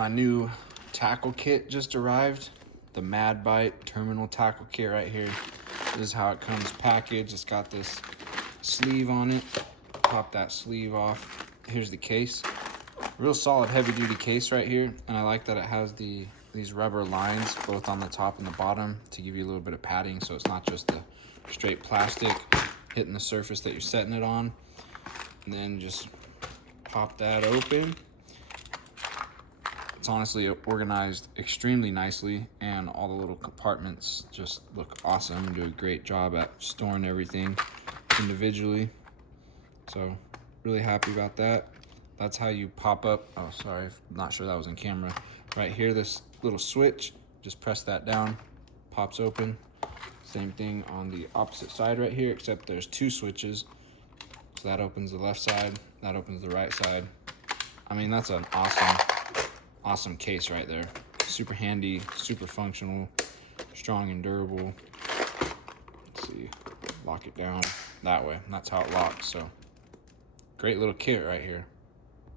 My new tackle kit just arrived. The MadBite terminal tackle kit right here. This is how it comes packaged. It's got this sleeve on it. Pop that sleeve off. Here's the case. Real solid heavy duty case right here. And I like that it has these rubber lines both on the top and the bottom to give you a little bit of padding, so it's not just the straight plastic hitting the surface that you're setting it on. And then just pop that open. It's honestly organized extremely nicely, and all the little compartments just look awesome and do a great job at storing everything individually. So really happy about that. That's how you pop up. Oh, sorry, not sure that was in camera. Right here, this little switch, just press that down, pops open. Same thing on the opposite side right here, except there's two switches. So that opens the left side, that opens the right side. I mean, that's an awesome case right there. Super handy, super functional, strong and durable. Let's see, lock it down that way. That's how it locks. So great little kit right here.